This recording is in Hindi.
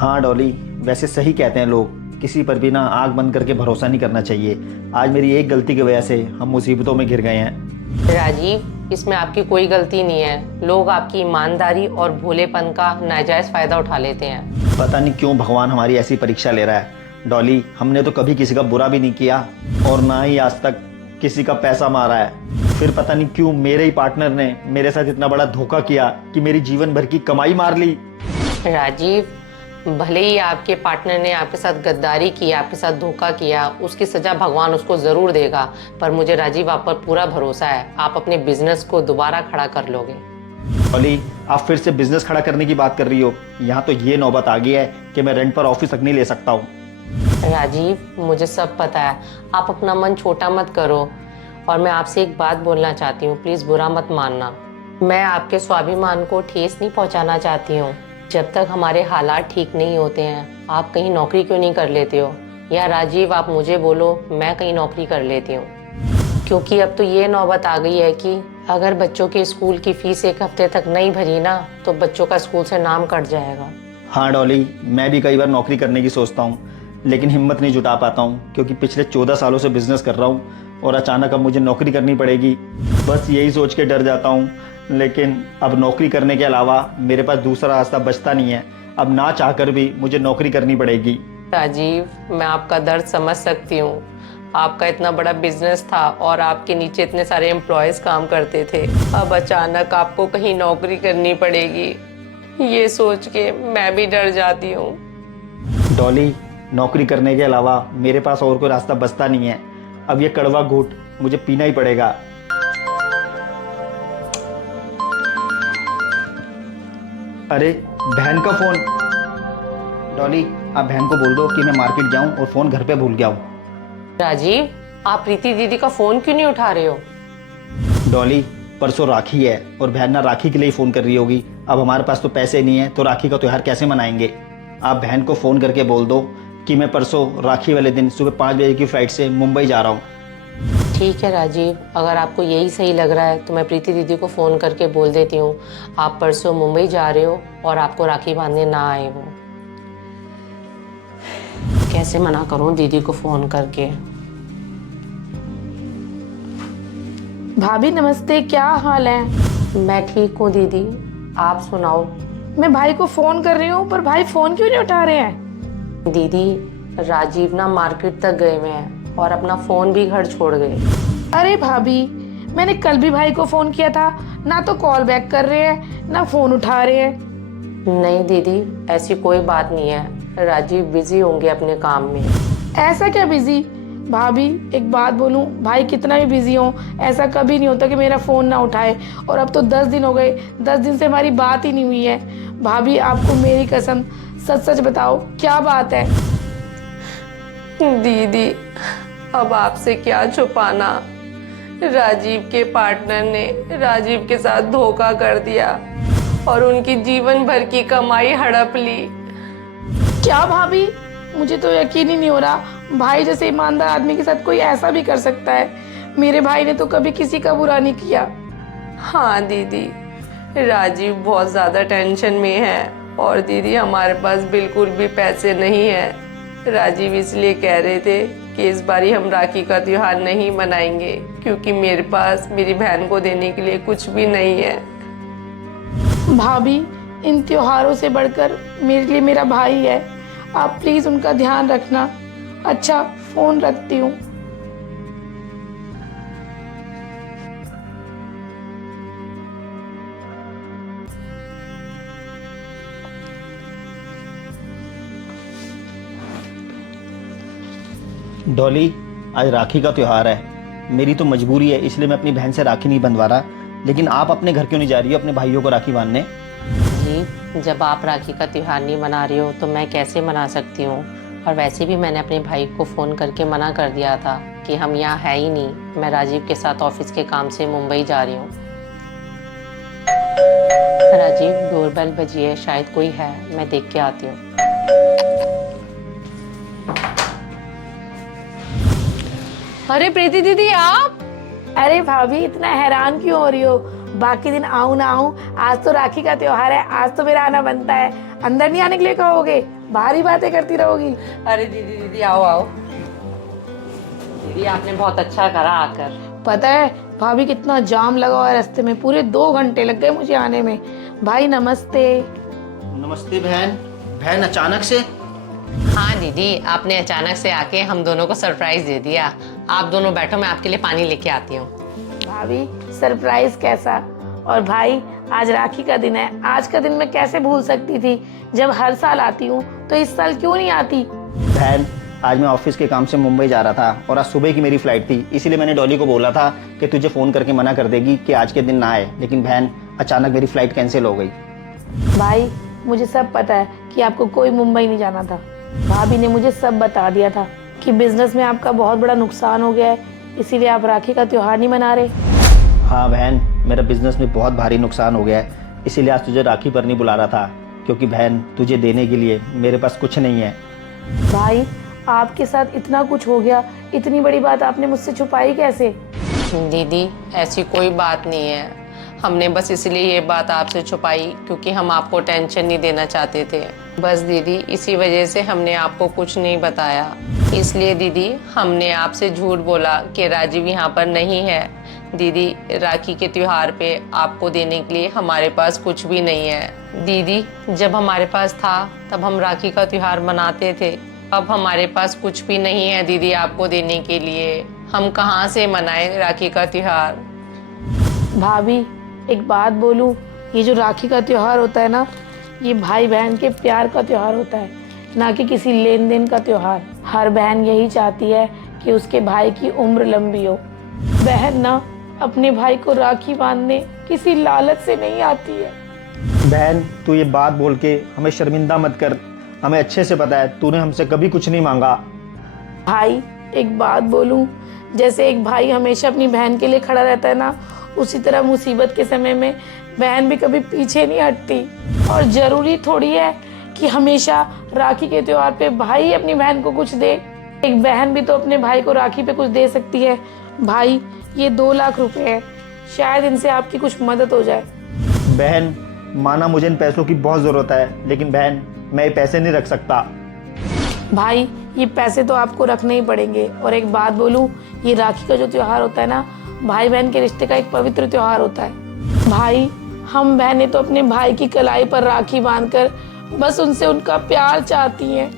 हाँ डॉली, वैसे सही कहते हैं लोग, किसी पर भी ना आंख बंद करके भरोसा नहीं करना चाहिए। आज मेरी एक गलती की वजह से हम मुसीबतों में घिर गए हैं। राजीव, इसमें आपकी कोई गलती नहीं है। लोग आपकी ईमानदारी और भोलेपन का नाजायज फायदा उठा लेते हैं। पता नहीं क्यों भगवान हमारी ऐसी परीक्षा ले रहा है। डॉली, हमने तो कभी किसी का बुरा भी नहीं किया और ना ही आज तक किसी का पैसा मारा है। फिर पता नहीं क्यों मेरे ही पार्टनर ने मेरे साथ इतना बड़ा धोखा किया कि मेरी जीवन भर की कमाई मार ली। राजीव, भले ही आपके पार्टनर ने आपके साथ गद्दारी की, आपके साथ धोखा किया, उसकी सजा भगवान उसको जरूर देगा। पर मुझे राजीव आप पर पूरा भरोसा है, आप अपने बिजनेस को दोबारा खड़ा कर लोगे। डॉली, आप फिर से बिजनेस खड़ा करने की बात कर रही हो। यहाँ तो ये नौबत आ गई है कि मैं रेंट पर ऑफिस तक नहीं ले सकता हूँ। राजीव, मुझे सब पता है, आप अपना मन छोटा मत करो। और मैं आपसे एक बात बोलना चाहती हूँ, प्लीज बुरा मत मानना। मैं आपके स्वाभिमान को ठेस नहीं पहुँचाना चाहती हूँ। जब तक हमारे हालात ठीक नहीं होते हैं, आप कहीं नौकरी क्यों नहीं कर लेते हो? या राजीव, आप मुझे बोलो, मैं कहीं नौकरी कर लेती हूँ। क्योंकि अब तो ये नौबत आ गई है कि अगर बच्चों के स्कूल की फीस एक हफ्ते तक नहीं भरी ना, तो बच्चों का स्कूल से नाम कट जाएगा। हाँ डॉली, मैं भी कई बार नौकरी करने की सोचता हूँ, लेकिन हिम्मत नहीं जुटा पाता हूँ क्योंकि पिछले 14 सालों से बिजनेस कर रहा हूँ और अचानक अब मुझे नौकरी करनी पड़ेगी। बस यही सोच के डर जाता हूँ, लेकिन अब नौकरी करने के अलावा मेरे पास दूसरा रास्ता बचता नहीं है। अब ना चाहकर भी मुझे नौकरी करनी पड़ेगी। राजीव, मैं आपका दर्द समझ सकती हूँ। आपका इतना बड़ा बिजनेस था और आपके नीचे इतने सारे एम्प्लॉयज काम करते थे। अब अचानक आपको कहीं नौकरी करनी पड़ेगी, ये सोच के मैं भी डर जाती हूँ। डॉली, नौकरी करने के अलावा मेरे पास और कोई रास्ता बचता नहीं है। अब ये कड़वा घूंट मुझे पीना ही पड़ेगा। अरे, बहन का फोन। डॉली, आप बहन को बोल दो कि मैं मार्केट जाऊं और फोन घर पे भूल गया हूं। राजीव, आप प्रीति दीदी का फोन क्यों नहीं उठा रहे हो? डॉली, परसों राखी है और बहन ना राखी के लिए ही फोन कर रही होगी। अब हमारे पास तो पैसे नहीं है तो राखी का त्योहार कैसे मनाएंगे? आप बहन को फोन करके बोल दो कि मैं परसों राखी वाले दिन सुबह 5 बजे की फ्लाइट से मुंबई जा रहा हूँ। ठीक है राजीव, अगर आपको यही सही लग रहा है तो मैं प्रीति दीदी को फ़ोन करके बोल देती हूँ आप परसों मुंबई जा रहे हो और आपको राखी बांधने ना आए वो। कैसे मना करूँ दीदी को फ़ोन करके? भाभी नमस्ते, क्या हाल है? मैं ठीक हूँ दीदी, आप सुनाओ। मैं भाई को फोन कर रही हूँ पर भाई फोन क्यों नहीं उठा रहे हैं? दीदी, राजीव ना मार्केट तक गए हुए हैं और अपना फ़ोन भी घर छोड़ गए। अरे भाभी, मैंने कल भी भाई को फोन किया था, ना तो कॉल बैक कर रहे हैं ना फोन उठा रहे हैं। नहीं दीदी, ऐसी कोई बात नहीं है, राजीव बिजी होंगे अपने काम में। ऐसा क्या बिजी? भाभी एक बात बोलूं, भाई कितना भी बिजी हो, ऐसा कभी नहीं होता कि मेरा फोन ना उठाए। और अब तो 10 दिन हो गए, 10 दिन से हमारी बात ही नहीं हुई है। भाभी आपको मेरी कसम, सच सच बताओ क्या बात है? दीदी, अब आपसे क्या छुपाना। राजीव के पार्टनर ने राजीव के साथ धोखा कर दिया और उनकी जीवन भर की कमाई हड़प ली। क्या भाभी? मुझे तो यकीन ही नहीं हो रहा, भाई जैसे ईमानदार आदमी के साथ कोई ऐसा भी कर सकता है। मेरे भाई ने तो कभी किसी का बुरा नहीं किया। हाँ दीदी, राजीव बहुत ज़्यादा टेंशन में है और दीदी हमारे पास बिल्कुल भी पैसे नहीं है। राजीव इसलिए कह रहे थे कि इस बारी हम राखी का त्योहार नहीं मनाएंगे क्योंकि मेरे पास मेरी बहन को देने के लिए कुछ भी नहीं है। भाभी, इन त्योहारों से बढ़कर मेरे लिए मेरा भाई है, आप प्लीज उनका ध्यान रखना। अच्छा, फोन रखती हूँ। डॉली, आज राखी का त्योहार है। मेरी तो मजबूरी है, इसलिए मैं अपनी बहन से राखी नहीं बंधवा रहा। लेकिन आप अपने घर क्यों नहीं जा रही हो अपने भाइयों को राखी बांधने? जी, जब आप राखी का त्योहार नहीं मना रही हो तो मैं कैसे मना सकती हूँ? और वैसे भी मैंने अपने भाई को फ़ोन करके मना कर दिया था कि हम यहाँ है ही नहीं, मैं राजीव के साथ ऑफिस के काम से मुंबई जा रही हूँ। राजीव, डोरबेल बजी है, शायद कोई है, मैं देख के आती हूँ। अरे प्रीति दीदी, आप? अरे भाभी, इतना हैरान क्यों हो रही हो? बाकी दिन आऊं ना आऊं, आज तो राखी का त्योहार है, आज तो मेरा आना बनता है। अंदर नहीं आने के लिए कहोगे? बाहरी बातें करती रहोगी। अरे दीदी दीदी आओ आओ। दीदी आपने बहुत अच्छा करा आकर। पता है भाभी कितना जाम लगा हुआ है रास्ते में, पूरे 2 घंटे लग गए मुझे आने में। भाई नमस्ते। नमस्ते बहन। बहन अचानक से? हाँ दीदी, आपने अचानक से आके हम दोनों को सरप्राइज दे दिया। आप दोनों बैठो, मैं आपके लिए पानी लेके आती हूँ। भाभी सरप्राइज कैसा? और भाई आज राखी का दिन है, आज का दिन मैं कैसे भूल सकती थी? जब हर साल आती हूँ तो इस साल क्यों नहीं आती? बहन आज मैं ऑफिस के काम से मुंबई जा रहा था और आज सुबह की मेरी फ्लाइट थी, इसीलिए मैंने डॉली को बोला था कि तुझे फ़ोन करके मना कर देगी कि आज के दिन ना आए, लेकिन बहन अचानक मेरी फ़्लाइट कैंसिल हो गई। भाई मुझे सब पता है कि आपको कोई मुंबई नहीं जाना था। भाभी ने मुझे सब बता दिया था कि बिजनेस में आपका बहुत बड़ा नुकसान हो गया है, इसीलिए आप राखी का त्योहार नहीं मना रहे। हाँ बहन, मेरा बिजनेस में बहुत भारी नुकसान हो गया है, इसीलिए आज तुझे राखी पर नहीं बुला रहा था, क्योंकि बहन तुझे देने के लिए मेरे पास कुछ नहीं है। भाई आपके साथ इतना कुछ हो गया, इतनी बड़ी बात आपने मुझसे छुपाई कैसे? दीदी ऐसी कोई बात नहीं है, हमने बस इसलिए ये बात आपसे छुपाई क्योंकि हम आपको टेंशन नहीं देना चाहते थे। बस दीदी इसी वजह से हमने आपको कुछ नहीं बताया। इसलिए दीदी हमने आपसे झूठ बोला कि राजीव यहाँ पर नहीं है। दीदी राखी के त्योहार पे आपको देने के लिए हमारे पास कुछ भी नहीं है। दीदी जब हमारे पास था तब हम राखी का त्योहार मनाते थे, अब हमारे पास कुछ भी नहीं है दीदी आपको देने के लिए। हम कहाँ से मनाएं राखी का त्योहार? भाभी एक बात बोलूं, ये जो राखी का त्योहार होता है ना, ये भाई बहन के प्यार का त्योहार होता है, ना कि किसी लेन देन का त्योहार। हर बहन यही चाहती है कि उसके भाई की उम्र लंबी हो। बहन ना अपने भाई को राखी बांधने किसी लालच से नहीं आती है। बहन तू ये बात बोल के हमें शर्मिंदा मत कर, हमें अच्छे से पता है तूने हमसे कभी कुछ नहीं मांगा। भाई एक बात बोलूं, जैसे एक भाई हमेशा अपनी बहन के लिए खड़ा रहता है ना, उसी तरह मुसीबत के समय में बहन भी कभी पीछे नहीं हटती। और जरूरी थोड़ी है कि हमेशा राखी के त्योहार पे भाई अपनी बहन को कुछ दे, एक बहन भी तो अपने भाई को राखी पे कुछ दे सकती है। भाई ये 2 लाख रुपए है, शायद इनसे आपकी कुछ मदद हो जाए। बहन माना मुझे इन पैसों की बहुत ज़रूरत है, लेकिन बहन मैं ये पैसे नहीं रख सकता। भाई ये पैसे तो आपको रखने ही पड़ेंगे। और एक बात बोलूं, ये राखी का जो त्योहार होता है ना, भाई बहन के रिश्ते का एक पवित्र त्योहार होता है। भाई हम बहनें तो अपने भाई की कलाई पर राखी बांधकर बस उनसे उनका प्यार चाहती हैं।